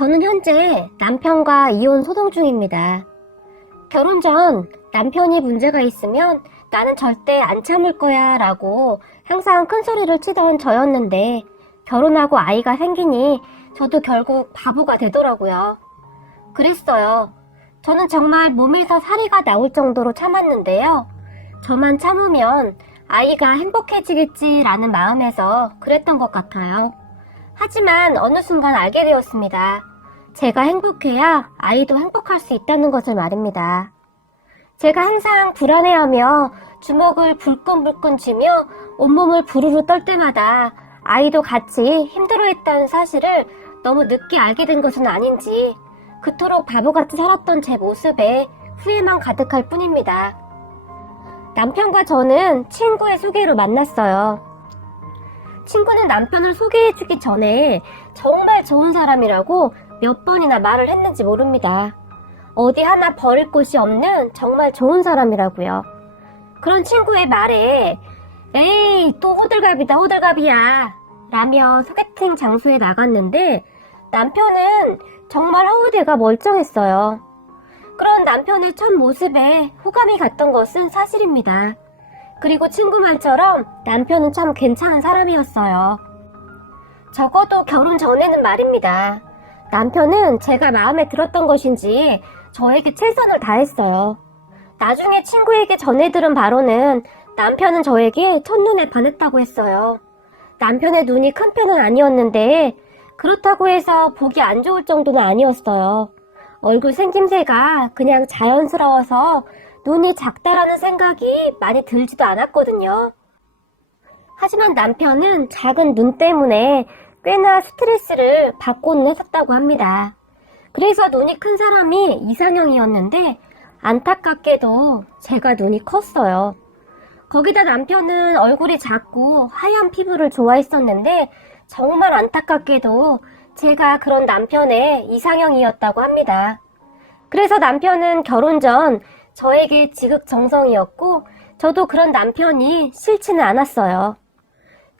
저는 현재 남편과 이혼 소송 중입니다. 결혼 전 남편이 문제가 있으면 나는 절대 안 참을 거야 라고 항상 큰 소리를 치던 저였는데 결혼하고 아이가 생기니 저도 결국 바보가 되더라고요. 그랬어요. 저는 정말 몸에서 사리가 나올 정도로 참았는데요. 저만 참으면 아이가 행복해지겠지라는 마음에서 그랬던 것 같아요. 하지만 어느 순간 알게 되었습니다. 제가 행복해야 아이도 행복할 수 있다는 것을 말입니다. 제가 항상 불안해하며 주먹을 불끈불끈 쥐며 온몸을 부르르 떨 때마다 아이도 같이 힘들어했다는 사실을 너무 늦게 알게 된 것은 아닌지 그토록 바보같이 살았던 제 모습에 후회만 가득할 뿐입니다. 남편과 저는 친구의 소개로 만났어요. 친구는 남편을 소개해주기 전에 정말 좋은 사람이라고 몇 번이나 말을 했는지 모릅니다. 어디 하나 버릴 곳이 없는 정말 좋은 사람이라고요. 그런 친구의 말에 에이 또 호들갑이다 호들갑이야 라며 소개팅 장소에 나갔는데 남편은 정말 허우대가 멀쩡했어요. 그런 남편의 첫 모습에 호감이 갔던 것은 사실입니다. 그리고 친구 말처럼 남편은 참 괜찮은 사람이었어요. 적어도 결혼 전에는 말입니다. 남편은 제가 마음에 들었던 것인지 저에게 최선을 다했어요. 나중에 친구에게 전해 들은 바로는 남편은 저에게 첫눈에 반했다고 했어요. 남편의 눈이 큰 편은 아니었는데 그렇다고 해서 보기 안 좋을 정도는 아니었어요. 얼굴 생김새가 그냥 자연스러워서 눈이 작다라는 생각이 많이 들지도 않았거든요. 하지만 남편은 작은 눈 때문에 꽤나 스트레스를 받고는 했었다고 합니다. 그래서 눈이 큰 사람이 이상형이었는데 안타깝게도 제가 눈이 컸어요. 거기다 남편은 얼굴이 작고 하얀 피부를 좋아했었는데 정말 안타깝게도 제가 그런 남편의 이상형이었다고 합니다. 그래서 남편은 결혼 전 저에게 지극정성이었고 저도 그런 남편이 싫지는 않았어요.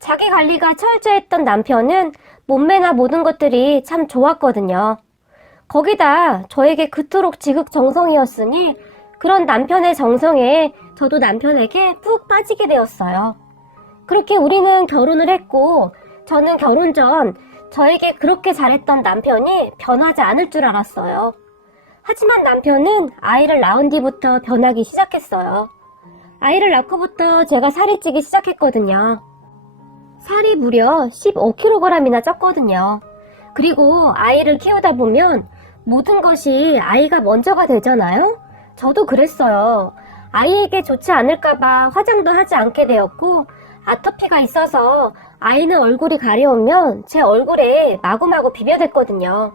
자기 관리가 철저했던 남편은 몸매나 모든 것들이 참 좋았거든요. 거기다 저에게 그토록 지극정성이었으니 그런 남편의 정성에 저도 남편에게 푹 빠지게 되었어요. 그렇게 우리는 결혼을 했고 저는 결혼 전 저에게 그렇게 잘했던 남편이 변하지 않을 줄 알았어요. 하지만 남편은 아이를 낳은 뒤부터 변하기 시작했어요. 아이를 낳고부터 제가 살이 찌기 시작했거든요. 살이 무려 15kg이나 쪘거든요. 그리고 아이를 키우다 보면 모든 것이 아이가 먼저가 되잖아요? 저도 그랬어요. 아이에게 좋지 않을까봐 화장도 하지 않게 되었고 아토피가 있어서 아이는 얼굴이 가려우면 제 얼굴에 마구마구 비벼댔거든요.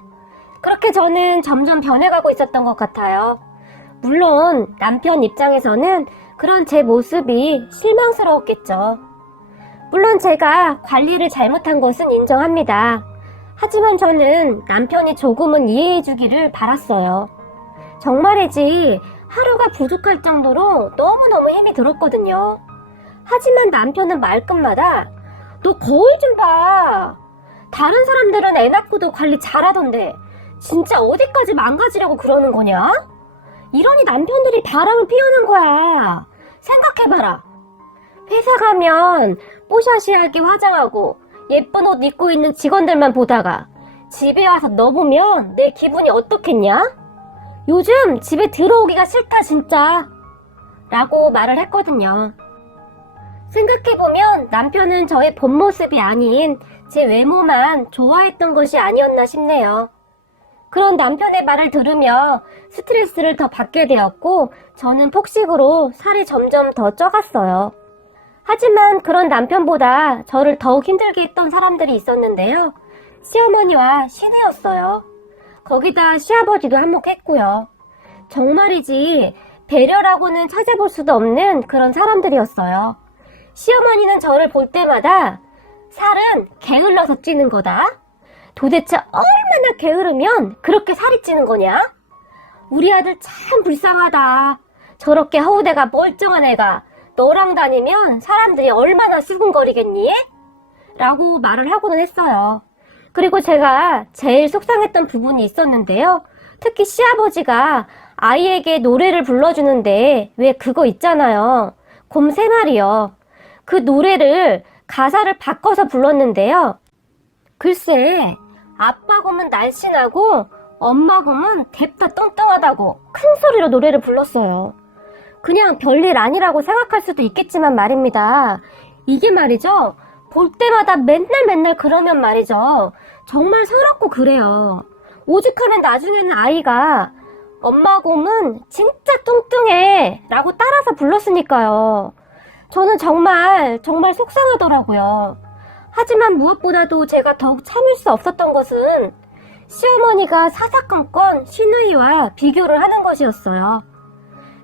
그렇게 저는 점점 변해가고 있었던 것 같아요. 물론 남편 입장에서는 그런 제 모습이 실망스러웠겠죠. 물론 제가 관리를 잘못한 것은 인정합니다. 하지만 저는 남편이 조금은 이해해주기를 바랐어요. 정말이지 하루가 부족할 정도로 너무너무 힘이 들었거든요. 하지만 남편은 말끝마다 너 거울 좀 봐. 다른 사람들은 애 낳고도 관리 잘하던데 진짜 어디까지 망가지려고 그러는 거냐? 이러니 남편들이 바람을 피우는 거야. 생각해봐라. 회사 가면 뽀샤시하게 화장하고 예쁜 옷 입고 있는 직원들만 보다가 집에 와서 너 보면 내 기분이 어떻겠냐? 요즘 집에 들어오기가 싫다 진짜 라고 말을 했거든요. 생각해보면 남편은 저의 본 모습이 아닌 제 외모만 좋아했던 것이 아니었나 싶네요. 그런 남편의 말을 들으며 스트레스를 더 받게 되었고 저는 폭식으로 살이 점점 더 쪄갔어요. 하지만 그런 남편보다 저를 더욱 힘들게 했던 사람들이 있었는데요. 시어머니와 시내였어요. 거기다 시아버지도 한몫했고요. 정말이지 배려라고는 찾아볼 수도 없는 그런 사람들이었어요. 시어머니는 저를 볼 때마다 살은 게을러서 찌는 거다. 도대체 얼마나 게으르면 그렇게 살이 찌는 거냐? 우리 아들 참 불쌍하다. 저렇게 허우대가 멀쩡한 애가 너랑 다니면 사람들이 얼마나 수군거리겠니? 라고 말을 하고는 했어요. 그리고 제가 제일 속상했던 부분이 있었는데요. 특히 시아버지가 아이에게 노래를 불러주는데 왜 그거 있잖아요. 곰 3마리요. 그 노래를 가사를 바꿔서 불렀는데요. 글쎄, 아빠 곰은 날씬하고 엄마 곰은 뎁다 뚱뚱하다고 큰 소리로 노래를 불렀어요. 그냥 별일 아니라고 생각할 수도 있겠지만 말입니다. 이게 말이죠. 볼 때마다 맨날 그러면 말이죠. 정말 서럽고 그래요. 오죽하면 나중에는 아이가 엄마 곰은 진짜 뚱뚱해 라고 따라서 불렀으니까요. 저는 정말 속상하더라고요. 하지만 무엇보다도 제가 더욱 참을 수 없었던 것은 시어머니가 사사건건 시누이와 비교를 하는 것이었어요.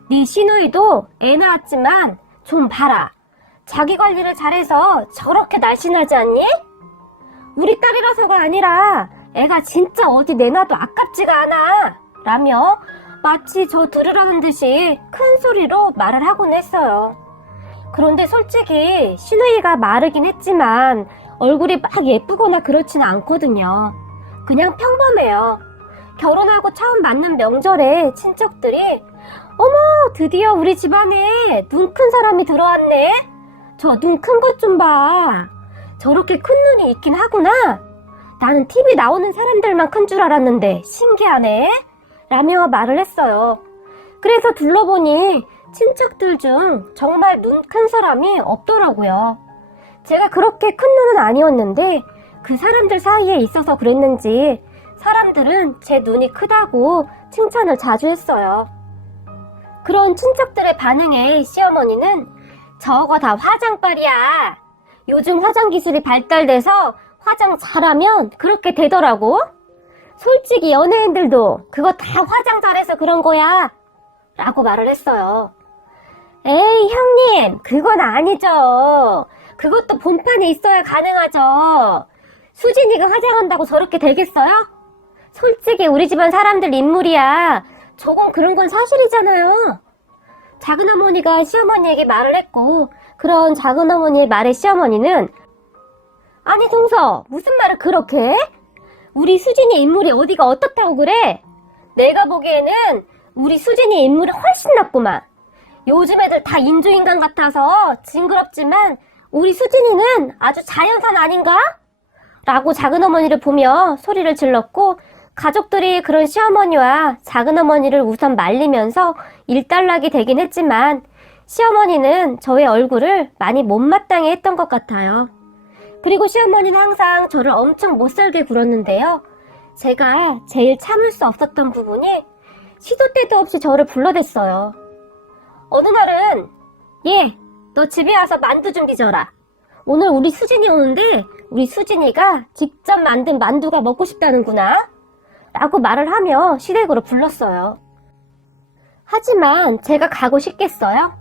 네 시누이도 애 낳았지만 좀 봐라. 자기 관리를 잘해서 저렇게 날씬하지 않니? 우리 딸이라서가 아니라 애가 진짜 어디 내놔도 아깝지가 않아 라며 마치 저 들으라는 듯이 큰 소리로 말을 하곤 했어요. 그런데 솔직히 시누이가 마르긴 했지만 얼굴이 막 예쁘거나 그렇지는 않거든요. 그냥 평범해요. 결혼하고 처음 맞는 명절에 친척들이 어머, 드디어 우리 집안에 눈 큰 사람이 들어왔네? 저 눈 큰 것 좀 봐. 저렇게 큰 눈이 있긴 하구나. 나는 TV 나오는 사람들만 큰 줄 알았는데 신기하네. 라며 말을 했어요. 그래서 둘러보니 친척들 중 정말 눈 큰 사람이 없더라고요. 제가 그렇게 큰 눈은 아니었는데 그 사람들 사이에 있어서 그랬는지 사람들은 제 눈이 크다고 칭찬을 자주 했어요. 그런 친척들의 반응에 시어머니는 저거 다 화장빨이야. 요즘 화장 기술이 발달돼서 화장 잘하면 그렇게 되더라고. 솔직히 연예인들도 그거 다 화장 잘해서 그런 거야. 라고 말을 했어요. 에이 형님, 그건 아니죠. 그것도 본판에 있어야 가능하죠. 수진이가 화장한다고 저렇게 되겠어요? 솔직히 우리 집안 사람들 인물이야. 저건 그런 건 사실이잖아요. 작은어머니가 시어머니에게 말을 했고 그런 작은어머니의 말에 시어머니는 아니 동서, 무슨 말을 그렇게 해? 우리 수진이 인물이 어디가 어떻다고 그래? 내가 보기에는 우리 수진이 인물이 훨씬 낫구만. 요즘 애들 다 인조인간 같아서 징그럽지만 우리 수진이는 아주 자연산 아닌가? 라고 작은어머니를 보며 소리를 질렀고 가족들이 그런 시어머니와 작은어머니를 우선 말리면서 일단락이 되긴 했지만 시어머니는 저의 얼굴을 많이 못마땅해 했던 것 같아요. 그리고 시어머니는 항상 저를 엄청 못살게 굴었는데요. 제가 제일 참을 수 없었던 부분이 시도 때도 없이 저를 불러댔어요. 어느 날은 얘, 너 집에 와서 만두 좀 빚어라. 오늘 우리 수진이 오는데 우리 수진이가 직접 만든 만두가 먹고 싶다는구나. 라고 말을 하며 시댁으로 불렀어요. 하지만 제가 가고 싶겠어요?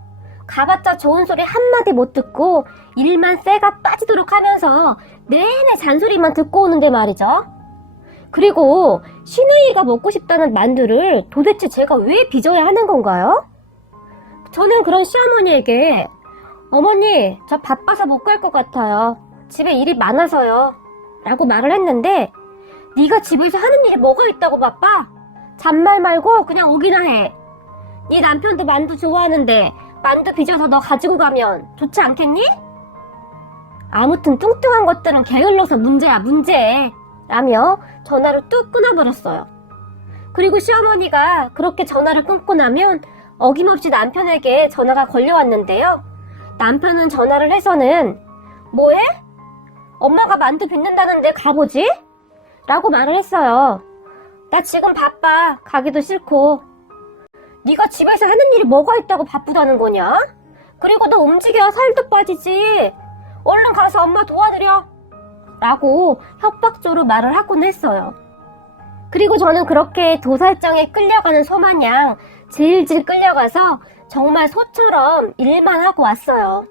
가봤자 좋은 소리 한마디 못 듣고 일만 쇠가 빠지도록 하면서 내내 잔소리만 듣고 오는데 말이죠. 그리고 시누이가 먹고 싶다는 만두를 도대체 제가 왜 빚어야 하는 건가요? 저는 그런 시어머니에게 어머니, 저 바빠서 못 갈 것 같아요. 집에 일이 많아서요. 라고 말을 했는데 네가 집에서 하는 일이 뭐가 있다고 바빠? 잔말 말고 그냥 오기나 해. 네 남편도 만두 좋아하는데 만두 빚어서 너 가지고 가면 좋지 않겠니? 아무튼 뚱뚱한 것들은 게을러서 문제야 문제 라며 전화를 뚝 끊어버렸어요. 그리고 시어머니가 그렇게 전화를 끊고 나면 어김없이 남편에게 전화가 걸려왔는데요. 남편은 전화를 해서는 뭐해? 엄마가 만두 빚는다는데 가보지? 라고 말을 했어요. 나 지금 바빠. 가기도 싫고. 네가 집에서 하는 일이 뭐가 있다고 바쁘다는 거냐? 그리고 너 움직여야 살도 빠지지. 얼른 가서 엄마 도와드려. 라고 협박조로 말을 하곤 했어요. 그리고 저는 그렇게 도살장에 끌려가는 소마냥 질질 끌려가서 정말 소처럼 일만 하고 왔어요.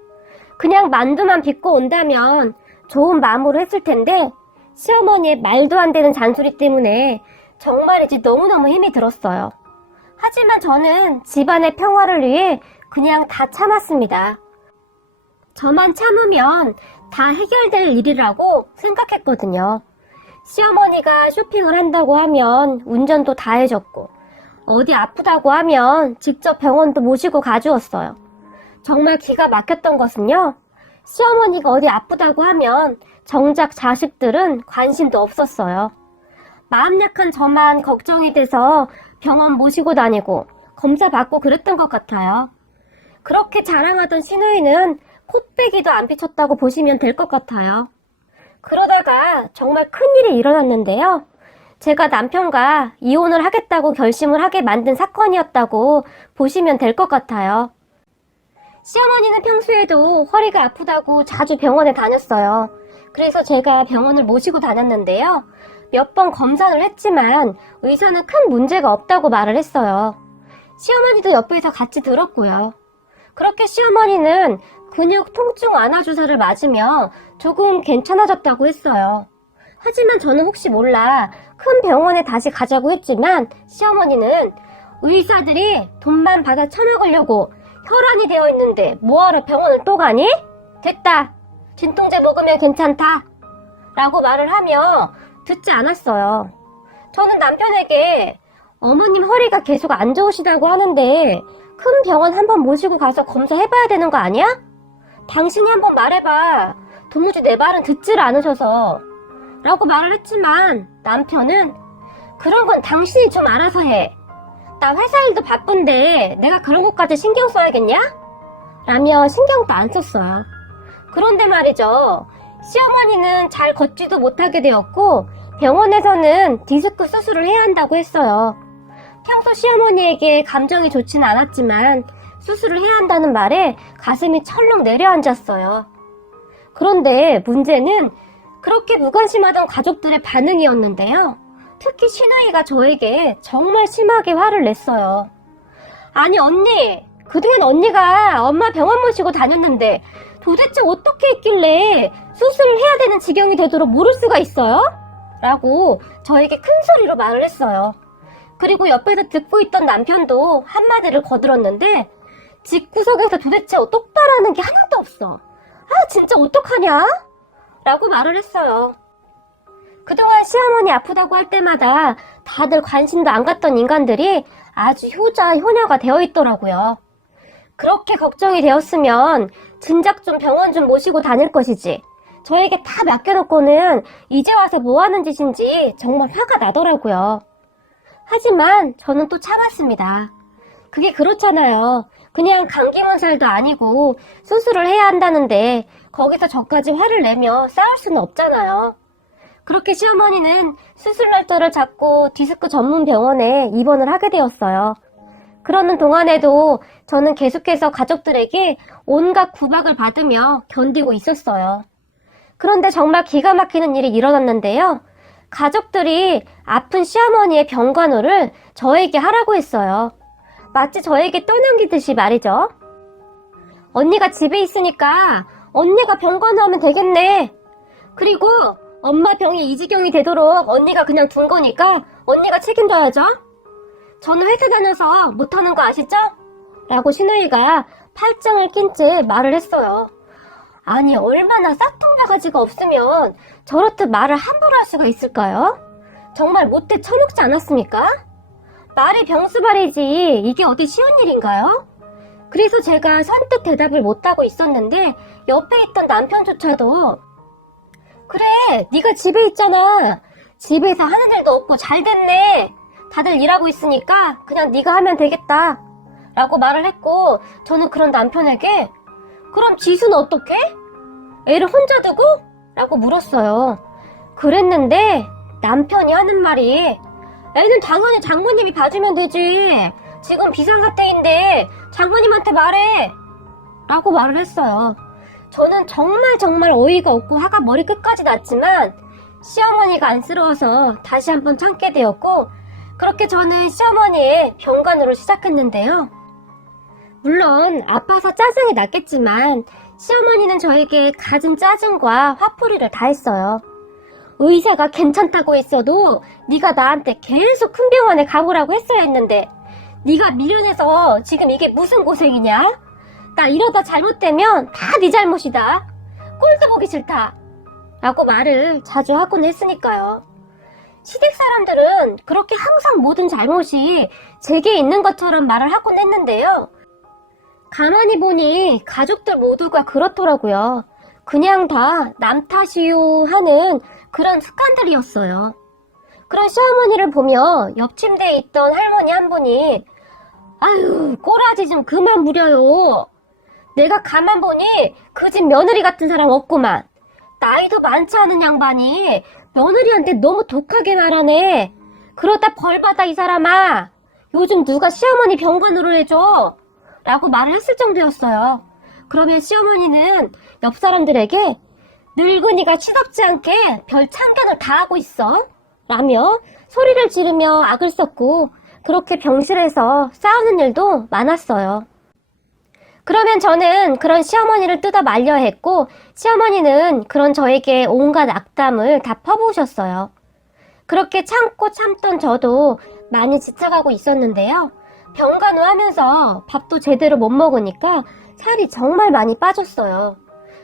그냥 만두만 빚고 온다면 좋은 마음으로 했을 텐데 시어머니의 말도 안 되는 잔소리 때문에 정말이지 너무너무 힘이 들었어요. 하지만 저는 집안의 평화를 위해 그냥 다 참았습니다. 저만 참으면 다 해결될 일이라고 생각했거든요. 시어머니가 쇼핑을 한다고 하면 운전도 다 해줬고, 어디 아프다고 하면 직접 병원도 모시고 가주었어요. 정말 기가 막혔던 것은요, 시어머니가 어디 아프다고 하면 정작 자식들은 관심도 없었어요. 마음 약한 저만 걱정이 돼서 병원 모시고 다니고 검사 받고 그랬던 것 같아요. 그렇게 자랑하던 시누이는 코빼기도 안 비쳤다고 보시면 될 것 같아요. 그러다가 정말 큰일이 일어났는데요. 제가 남편과 이혼을 하겠다고 결심을 하게 만든 사건이었다고 보시면 될 것 같아요. 시어머니는 평소에도 허리가 아프다고 자주 병원에 다녔어요. 그래서 제가 병원을 모시고 다녔는데요. 몇 번 검사를 했지만 의사는 큰 문제가 없다고 말을 했어요. 시어머니도 옆에서 같이 들었고요. 그렇게 시어머니는 근육 통증 완화 주사를 맞으며 조금 괜찮아졌다고 했어요. 하지만 저는 혹시 몰라 큰 병원에 다시 가자고 했지만 시어머니는 의사들이 돈만 받아 처먹으려고 혈안이 되어 있는데 뭐하러 병원을 또 가니? 됐다. 진통제 먹으면 괜찮다. 라고 말을 하며 듣지 않았어요. 저는 남편에게 어머님 허리가 계속 안 좋으시다고 하는데 큰 병원 한번 모시고 가서 검사해봐야 되는 거 아니야? 당신이 한번 말해봐. 도무지 내 말은 듣지를 않으셔서. 라고 말을 했지만 남편은 그런 건 당신이 좀 알아서 해. 나 회사 일도 바쁜데 내가 그런 것까지 신경 써야겠냐? 라며 신경도 안 썼어요. 그런데 말이죠. 시어머니는 잘 걷지도 못하게 되었고 병원에서는 디스크 수술을 해야 한다고 했어요. 평소 시어머니에게 감정이 좋지는 않았지만 수술을 해야 한다는 말에 가슴이 철렁 내려앉았어요. 그런데 문제는 그렇게 무관심하던 가족들의 반응이었는데요. 특히 시누이가 저에게 정말 심하게 화를 냈어요. 아니 언니, 그동안 언니가 엄마 병원 모시고 다녔는데 도대체 어떻게 했길래 수술을 해야 되는 지경이 되도록 모를 수가 있어요? 라고 저에게 큰 소리로 말을 했어요. 그리고 옆에서 듣고 있던 남편도 한마디를 거들었는데 집구석에서 도대체 똑바로 하는 게 하나도 없어. 아 진짜 어떡하냐? 라고 말을 했어요. 그동안 시어머니 아프다고 할 때마다 다들 관심도 안 갖던 인간들이 아주 효자, 효녀가 되어 있더라고요. 그렇게 걱정이 되었으면 진작 좀 병원 좀 모시고 다닐 것이지. 저에게 다 맡겨놓고는 이제 와서 뭐 하는 짓인지 정말 화가 나더라고요. 하지만 저는 또 참았습니다. 그게 그렇잖아요. 그냥 감기몸살도 아니고 수술을 해야 한다는데 거기서 저까지 화를 내며 싸울 수는 없잖아요. 그렇게 시어머니는 수술 날짜를 잡고 디스크 전문 병원에 입원을 하게 되었어요. 그러는 동안에도 저는 계속해서 가족들에게 온갖 구박을 받으며 견디고 있었어요. 그런데 정말 기가 막히는 일이 일어났는데요. 가족들이 아픈 시어머니의 병간호를 저에게 하라고 했어요. 마치 저에게 떠넘기듯이 말이죠. 언니가 집에 있으니까 언니가 병간호하면 되겠네. 그리고 엄마 병이 이 지경이 되도록 언니가 그냥 둔 거니까 언니가 책임져야죠. 저는 회사 다녀서 못하는 거 아시죠? 라고 시누이가 팔짱을 낀 채 말을 했어요. 아니 얼마나 싹퉁바가지가 없으면 저렇듯 말을 함부로 할 수가 있을까요? 정말 못돼 처먹지 않았습니까? 말이 병수발이지 이게 어디 쉬운 일인가요? 그래서 제가 선뜻 대답을 못하고 있었는데 옆에 있던 남편조차도 그래 네가 집에 있잖아. 집에서 하는 일도 없고 잘 됐네. 다들 일하고 있으니까 그냥 네가 하면 되겠다. 라고 말을 했고 저는 그런 남편에게 그럼 지수는 어떡해? 애를 혼자 두고? 라고 물었어요. 그랬는데 남편이 하는 말이 애는 당연히 장모님이 봐주면 되지. 지금 비상사태인데 장모님한테 말해. 라고 말을 했어요. 저는 정말 어이가 없고 화가 머리 끝까지 났지만 시어머니가 안쓰러워서 다시 한번 참게 되었고 그렇게 저는 시어머니의 병간호를 시작했는데요. 물론 아파서 짜증이 났겠지만 시어머니는 저에게 갖은 짜증과 화풀이를 다 했어요. 의사가 괜찮다고 했어도 네가 나한테 계속 큰 병원에 가보라고 했어야 했는데 네가 미련해서 지금 이게 무슨 고생이냐? 나 이러다 잘못되면 다 네 잘못이다. 꼴도 보기 싫다. 라고 말을 자주 하곤 했으니까요. 시댁 사람들은 그렇게 항상 모든 잘못이 제게 있는 것처럼 말을 하곤 했는데요. 가만히 보니 가족들 모두가 그렇더라고요. 그냥 다 남 탓이요 하는 그런 습관들이었어요. 그런 시어머니를 보며 옆 침대에 있던 할머니 한 분이 아유, 꼬라지 좀 그만 부려요. 내가 가만 보니 그 집 며느리 같은 사람 없구만. 나이도 많지 않은 양반이 며느리한테 너무 독하게 말하네. 그러다 벌받아 이 사람아. 요즘 누가 시어머니 병간호를 해줘. 라고 말을 했을 정도였어요. 그러면 시어머니는 옆 사람들에게 늙은이가 시덥지 않게 별 참견을 다 하고 있어. 라며 소리를 지르며 악을 썼고 그렇게 병실에서 싸우는 일도 많았어요. 그러면 저는 그런 시어머니를 뜯어 말려 했고 시어머니는 그런 저에게 온갖 악담을 다 퍼부으셨어요. 그렇게 참고 참던 저도 많이 지쳐가고 있었는데요. 병간호 하면서 밥도 제대로 못 먹으니까 살이 정말 많이 빠졌어요.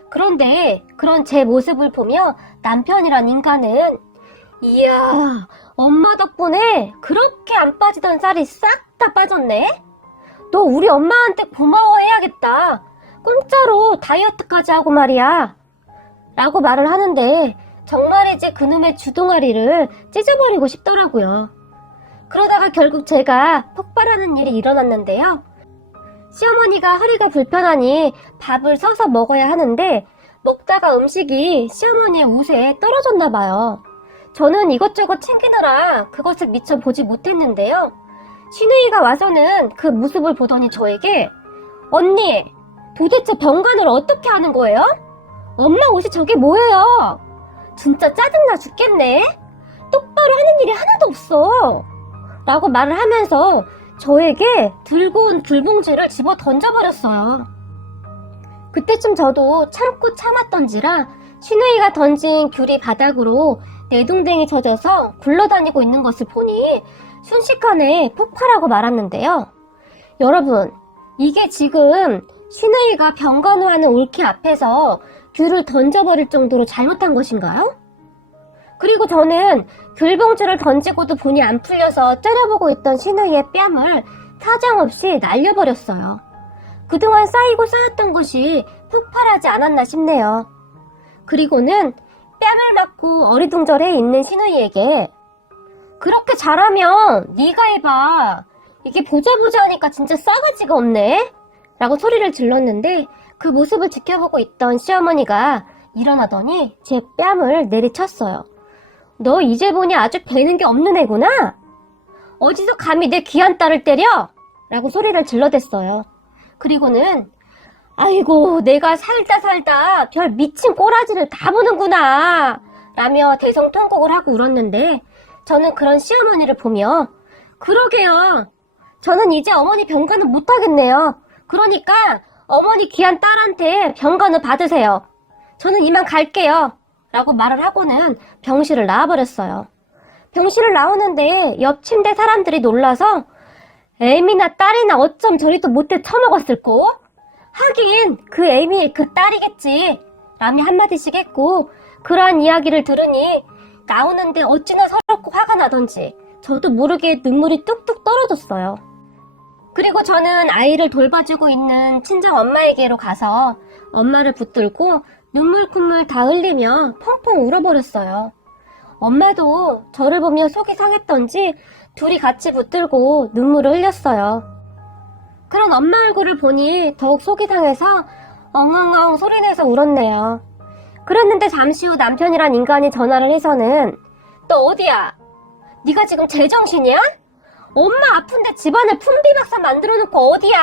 그런데 그런 제 모습을 보며 남편이란 인간은 이야, 엄마 덕분에 그렇게 안 빠지던 살이 싹 다 빠졌네? 너 우리 엄마한테 고마워해야겠다. 공짜로 다이어트까지 하고 말이야. 라고 말을 하는데 정말이지 그놈의 주둥아리를 찢어버리고 싶더라고요. 그러다가 결국 제가 폭발하는 일이 일어났는데요. 시어머니가 허리가 불편하니 밥을 서서 먹어야 하는데 먹다가 음식이 시어머니의 옷에 떨어졌나 봐요. 저는 이것저것 챙기느라 그것을 미처 보지 못했는데요. 시누이가 와서는 그 모습을 보더니 저에게 언니, 도대체 병간호를 어떻게 하는 거예요? 엄마 옷이 저게 뭐예요? 진짜 짜증나 죽겠네. 똑바로 하는 일이 하나도 없어. 라고 말을 하면서 저에게 들고 온 귤봉지를 집어 던져버렸어요. 그때쯤 저도 참고 참았던지라 시누이가 던진 귤이 바닥으로 내동댕이 젖어서 굴러다니고 있는 것을 보니 순식간에 폭발하고 말았는데요. 여러분, 이게 지금 시누이가 병간호하는 올케 앞에서 귤을 던져버릴 정도로 잘못한 것인가요? 그리고 저는 귤봉지를 던지고도 본이 안 풀려서 째려보고 있던 시누이의 뺨을 사정없이 날려버렸어요. 그동안 쌓이고 쌓였던 것이 폭발하지 않았나 싶네요. 그리고는 뺨을 맞고 어리둥절해 있는 시누이에게 그렇게 잘하면 네가 해봐. 이게 보자 하니까 진짜 싸가지가 없네. 라고 소리를 질렀는데 그 모습을 지켜보고 있던 시어머니가 일어나더니 제 뺨을 내리쳤어요. 너 이제 보니 아주 되는 게 없는 애구나? 어디서 감히 내 귀한 딸을 때려? 라고 소리를 질러댔어요. 그리고는 아이고 내가 살다 별 미친 꼬라지를 다 보는구나 라며 대성통곡을 하고 울었는데 저는 그런 시어머니를 보며 그러게요. 저는 이제 어머니 병간호 못하겠네요. 그러니까 어머니 귀한 딸한테 병간호 받으세요. 저는 이만 갈게요. 라고 말을 하고는 병실을 나와버렸어요. 병실을 나오는데 옆 침대 사람들이 놀라서 애미나 딸이나 어쩜 저리도 못해 처먹었을꼬? 하긴 그 애미 그 딸이겠지. 라며 한마디씩 했고 그러한 이야기를 들으니 나오는데 어찌나 서럽고 화가 나던지 저도 모르게 눈물이 뚝뚝 떨어졌어요. 그리고 저는 아이를 돌봐주고 있는 친정 엄마에게로 가서 엄마를 붙들고 눈물 콧물 다 흘리며 펑펑 울어버렸어요. 엄마도 저를 보며 속이 상했던지 둘이 같이 붙들고 눈물을 흘렸어요. 그런 엄마 얼굴을 보니 더욱 속이 상해서 엉엉엉 소리내서 울었네요. 그랬는데 잠시 후 남편이란 인간이 전화를 해서는 너 어디야? 네가 지금 제정신이야? 엄마 아픈데 집안에 풍비박산 만들어놓고 어디야?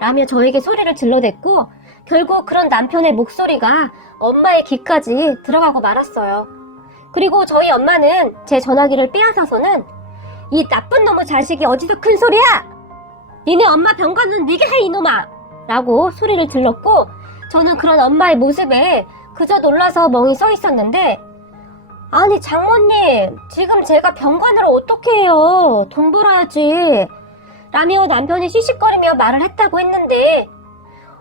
라며 저에게 소리를 질러댔고 결국 그런 남편의 목소리가 엄마의 귀까지 들어가고 말았어요. 그리고 저희 엄마는 제 전화기를 빼앗아서는 이 나쁜 놈의 자식이 어디서 큰 소리야? 니네 엄마 병가는 네가 해 이놈아! 라고 소리를 질렀고 저는 그런 엄마의 모습에 그저 놀라서 멍이 서 있었는데 아니 장모님 지금 제가 병간호를 어떻게 해요? 돈 벌어야지 라며 남편이 시식거리며 말을 했다고 했는데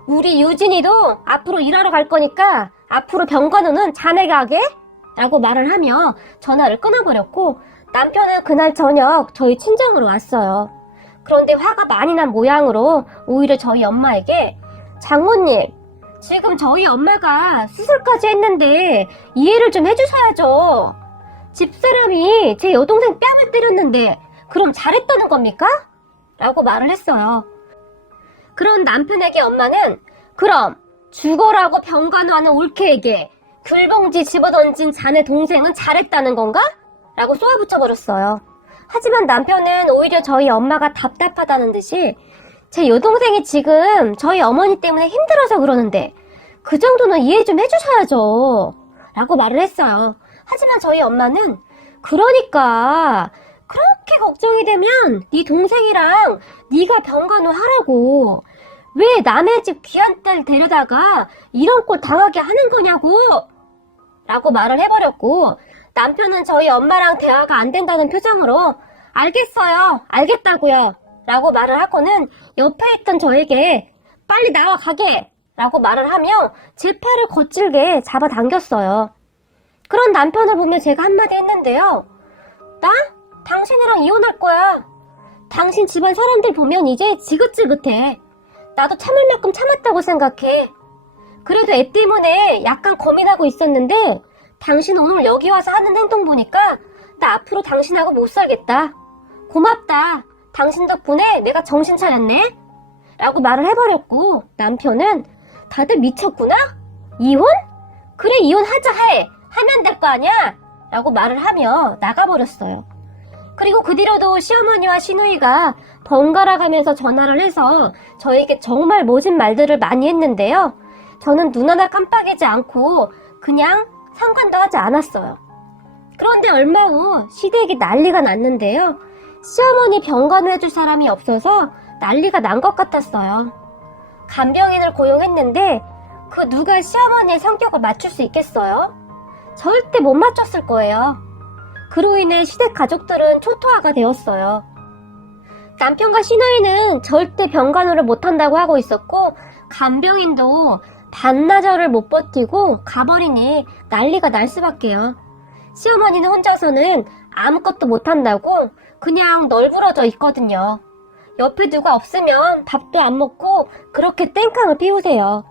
우리 유진이도 앞으로 일하러 갈 거니까 앞으로 병간호는 자네가 하게? 라고 말을 하며 전화를 끊어버렸고 남편은 그날 저녁 저희 친정으로 왔어요. 그런데 화가 많이 난 모양으로 오히려 저희 엄마에게 장모님, 지금 저희 엄마가 수술까지 했는데 이해를 좀 해주셔야죠. 집사람이 제 여동생 뺨을 때렸는데 그럼 잘했다는 겁니까? 라고 말을 했어요. 그런 남편에게 엄마는 그럼 죽어라고 병간호하는 올케에게 귤봉지 집어던진 자네 동생은 잘했다는 건가? 라고 쏘아붙여버렸어요. 하지만 남편은 오히려 저희 엄마가 답답하다는 듯이 제 여동생이 지금 저희 어머니 때문에 힘들어서 그러는데 그 정도는 이해 좀 해주셔야죠. 라고 말을 했어요. 하지만 저희 엄마는 그러니까 그렇게 걱정이 되면 네 동생이랑 네가 병간호 하라고 왜 남의 집 귀한 딸 데려다가 이런 꼴 당하게 하는 거냐고 라고 말을 해버렸고 남편은 저희 엄마랑 대화가 안 된다는 표정으로 알겠어요, 알겠다고요 라고 말을 하고는 옆에 있던 저에게 빨리 나와 가게 라고 말을 하며 제 팔을 거칠게 잡아당겼어요. 그런 남편을 보며 제가 한마디 했는데요. 나? 당신이랑 이혼할 거야. 당신 집안 사람들 보면 이제 지긋지긋해. 나도 참을 만큼 참았다고 생각해. 그래도 애 때문에 약간 고민하고 있었는데 당신 오늘 여기 와서 하는 행동 보니까 나 앞으로 당신하고 못 살겠다. 고맙다. 당신 덕분에 내가 정신 차렸네. 라고 말을 해버렸고 남편은 다들 미쳤구나? 이혼? 그래 이혼하자 해. 하면 될 거 아니야? 라고 말을 하며 나가버렸어요. 그리고 그 뒤로도 시어머니와 시누이가 번갈아 가면서 전화를 해서 저에게 정말 모진 말들을 많이 했는데요. 저는 눈 하나 깜빡이지 않고 그냥 상관도 하지 않았어요. 그런데 얼마 후 시댁이 난리가 났는데요. 시어머니 병간호 해줄 사람이 없어서 난리가 난 것 같았어요. 간병인을 고용했는데 그 누가 시어머니의 성격을 맞출 수 있겠어요? 절대 못 맞췄을 거예요. 그로 인해 시댁 가족들은 초토화가 되었어요. 남편과 시누이는 절대 병간호를 못한다고 하고 있었고 간병인도 반나절을 못 버티고 가버리니 난리가 날 수밖에요. 시어머니는 혼자서는 아무것도 못한다고 그냥 널브러져 있거든요. 옆에 누가 없으면 밥도 안 먹고 그렇게 땡깡을 피우세요.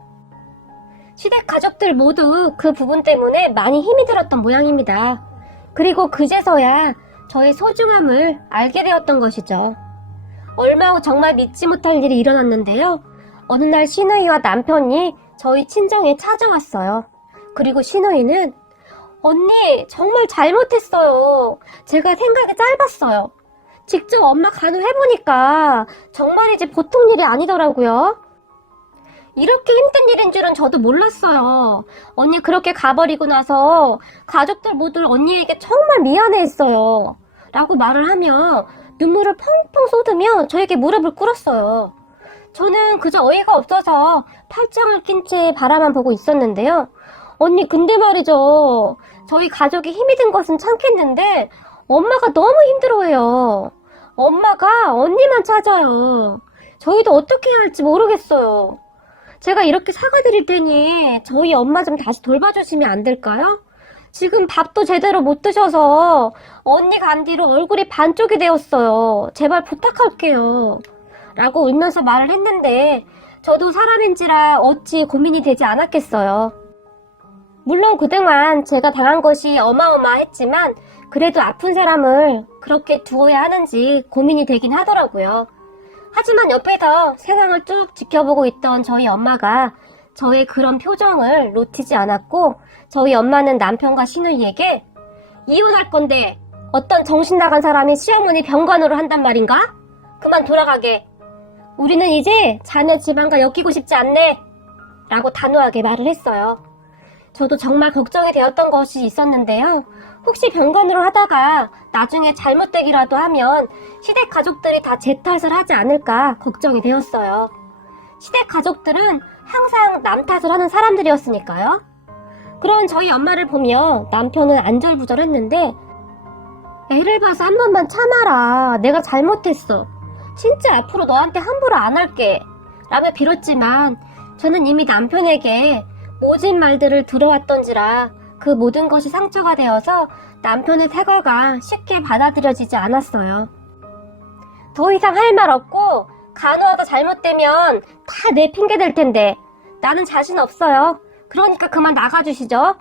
시댁 가족들 모두 그 부분 때문에 많이 힘이 들었던 모양입니다. 그리고 그제서야 저의 소중함을 알게 되었던 것이죠. 얼마 후 정말 믿지 못할 일이 일어났는데요. 어느 날 시누이와 남편이 저희 친정에 찾아왔어요. 그리고 시누이는 언니 정말 잘못했어요. 제가 생각이 짧았어요. 직접 엄마 간호해보니까 정말이지 보통 일이 아니더라고요. 이렇게 힘든 일인 줄은 저도 몰랐어요. 언니 그렇게 가버리고 나서 가족들 모두 언니에게 정말 미안해했어요. 라고 말을 하며 눈물을 펑펑 쏟으며 저에게 무릎을 꿇었어요. 저는 그저 어이가 없어서 팔짱을 낀 채 바라만 보고 있었는데요. 언니 근데 말이죠. 저희 가족이 힘이 든 것은 참겠는데 엄마가 너무 힘들어해요. 엄마가 언니만 찾아요. 저희도 어떻게 해야 할지 모르겠어요. 제가 이렇게 사과드릴 테니 저희 엄마 좀 다시 돌봐주시면 안 될까요? 지금 밥도 제대로 못 드셔서 언니 간 뒤로 얼굴이 반쪽이 되었어요. 제발 부탁할게요. 라고 울면서 말을 했는데 저도 사람인지라 어찌 고민이 되지 않았겠어요. 물론 그동안 제가 당한 것이 어마어마했지만 그래도 아픈 사람을 그렇게 두어야 하는지 고민이 되긴 하더라고요. 하지만 옆에서 세상을 쭉 지켜보고 있던 저희 엄마가 저의 그런 표정을 놓치지 않았고 저희 엄마는 남편과 시누이에게 이혼할 건데 어떤 정신 나간 사람이 시어머니 병간호를 한단 말인가? 그만 돌아가게. 우리는 이제 자네 집안과 엮이고 싶지 않네. 라고 단호하게 말을 했어요. 저도 정말 걱정이 되었던 것이 있었는데요. 혹시 병간호를 하다가 나중에 잘못되기라도 하면 시댁 가족들이 다 제 탓을 하지 않을까 걱정이 되었어요. 시댁 가족들은 항상 남 탓을 하는 사람들이었으니까요. 그런 저희 엄마를 보며 남편은 안절부절했는데 애를 봐서 한 번만 참아라. 내가 잘못했어. 진짜 앞으로 너한테 함부로 안 할게. 라며 빌었지만 저는 이미 남편에게 모진 말들을 들어왔던지라 그 모든 것이 상처가 되어서 남편의 태거가 쉽게 받아들여지지 않았어요. 더 이상 할 말 없고 간호하다 잘못되면 다 내 핑계 될 텐데 나는 자신 없어요. 그러니까 그만 나가주시죠.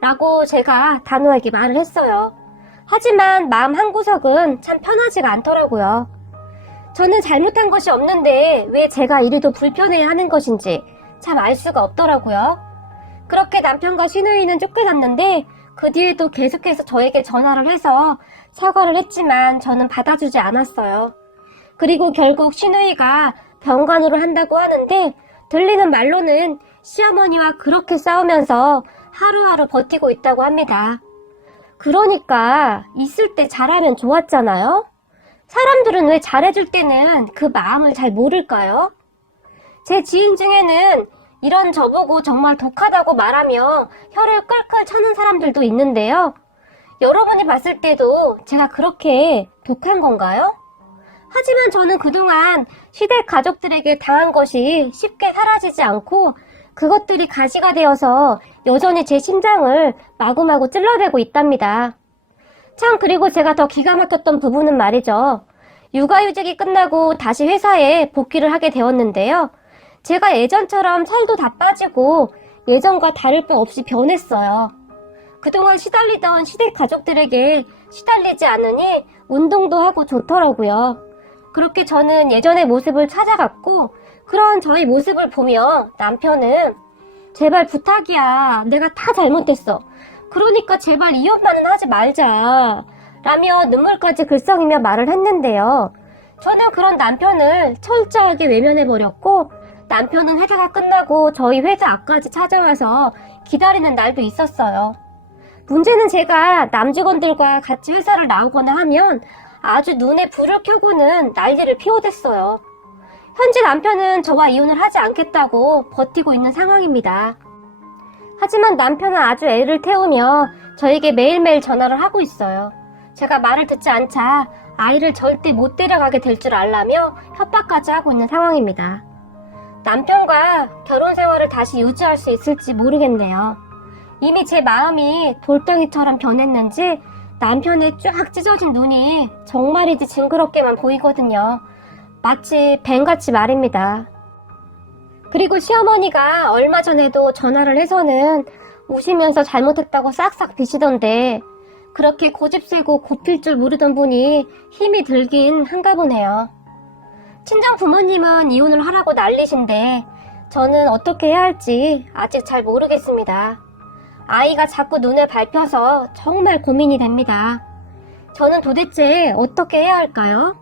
라고 제가 단호하게 말을 했어요. 하지만 마음 한구석은 참 편하지가 않더라고요. 저는 잘못한 것이 없는데 왜 제가 이리도 불편해하는 것인지 참 알 수가 없더라고요. 그렇게 남편과 시누이는 쫓겨났는데 그 뒤에도 계속해서 저에게 전화를 해서 사과를 했지만 저는 받아주지 않았어요. 그리고 결국 시누이가 병간호를 한다고 하는데 들리는 말로는 시어머니와 그렇게 싸우면서 하루하루 버티고 있다고 합니다. 그러니까 있을 때 잘하면 좋았잖아요? 사람들은 왜 잘해줄 때는 그 마음을 잘 모를까요? 제 지인 중에는 이런 저보고 정말 독하다고 말하며 혀를 끌끌 차는 사람들도 있는데요. 여러분이 봤을 때도 제가 그렇게 독한 건가요? 하지만 저는 그동안 시댁 가족들에게 당한 것이 쉽게 사라지지 않고 그것들이 가시가 되어서 여전히 제 심장을 마구마구 찔러대고 있답니다. 참, 그리고 제가 더 기가 막혔던 부분은 말이죠. 육아휴직이 끝나고 다시 회사에 복귀를 하게 되었는데요. 제가 예전처럼 살도 다 빠지고 예전과 다를 바 없이 변했어요. 그동안 시달리던 시댁 가족들에게 시달리지 않으니 운동도 하고 좋더라고요. 그렇게 저는 예전의 모습을 찾아갔고 그런 저의 모습을 보며 남편은 제발 부탁이야. 내가 다 잘못했어. 그러니까 제발 이혼만은 하지 말자. 라며 눈물까지 글썽이며 말을 했는데요. 저는 그런 남편을 철저하게 외면해버렸고 남편은 회사가 끝나고 저희 회사 앞까지 찾아와서 기다리는 날도 있었어요. 문제는 제가 남직원들과 같이 회사를 나오거나 하면 아주 눈에 불을 켜고는 난리를 피워댔어요. 현재 남편은 저와 이혼을 하지 않겠다고 버티고 있는 상황입니다. 하지만 남편은 아주 애를 태우며 저에게 매일매일 전화를 하고 있어요. 제가 말을 듣지 않자 아이를 절대 못 데려가게 될 줄 알라며 협박까지 하고 있는 상황입니다. 남편과 결혼 생활을 다시 유지할 수 있을지 모르겠네요. 이미 제 마음이 돌덩이처럼 변했는지 남편의 쫙 찢어진 눈이 정말이지 징그럽게만 보이거든요. 마치 뱀같이 말입니다. 그리고 시어머니가 얼마 전에도 전화를 해서는 우시면서 잘못했다고 싹싹 비시던데 그렇게 고집세고 곱힐 줄 모르던 분이 힘이 들긴 한가 보네요. 친정 부모님은 이혼을 하라고 난리신데 저는 어떻게 해야 할지 아직 잘 모르겠습니다. 아이가 자꾸 눈에 밟혀서 정말 고민이 됩니다. 저는 도대체 어떻게 해야 할까요?